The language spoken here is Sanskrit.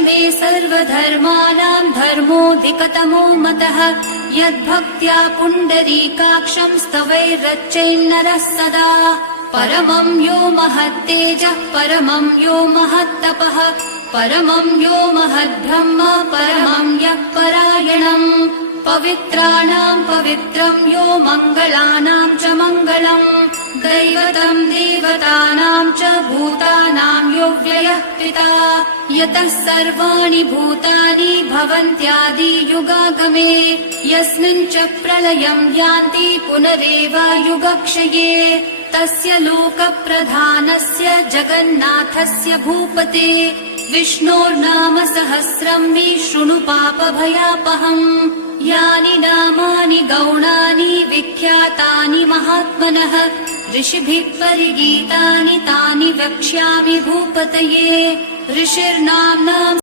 मे सर्वधर्माणां धर्मोऽधिकतमो मतः। यद्भक्त्या पुण्डरीकाक्षं स्तवैरर्चयन्नरः सदा। परमं यो महत्तेजः परमं यो महत्तपः परमं यो महद्ब्रह्म परमं यः परायणम्। पवित्राणां पवित्रं यो मङ्गलानां च मङ्गलम्। दैवतं देवतानां च भूतानां यो व्ययः पिता। यतः सर्वाणि भूतानि भवन्त्यादियुगागमे। यस्मिन् च प्रलयं यान्ति पुनरेव युगक्षये। तस्य लोकप्रधानस्य जगन्नाथस्य भूपते विष्णोर्नाम सहस्रं मे शृणु पापभयापहम्। यानि नामानि गौणानि विख्यातानि महात्मनः ऋषिभिः परिगीतानि तानि वक्ष्यामि भूपतये। ऋषिर्नाम्नां